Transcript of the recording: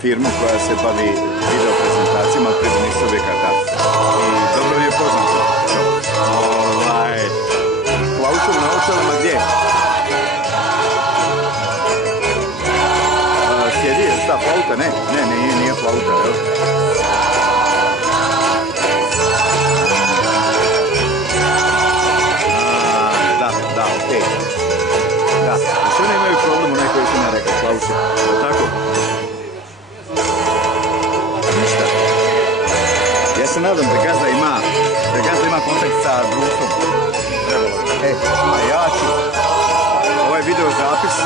firmu koja se bavi video prezentacijama pred niz objekata. I dobro mi je poznato. Flautom na očelama gdje? Sjedi, je šta, flauta? Ne, nije flauta, jel? Da, okej. Da, a što ne imaju problem onaj koji sam ja rekao, flauti, je tako? Ništa. Ja se nadam da gazda ima kontakt sa društvom. A ja ću ovaj video zapis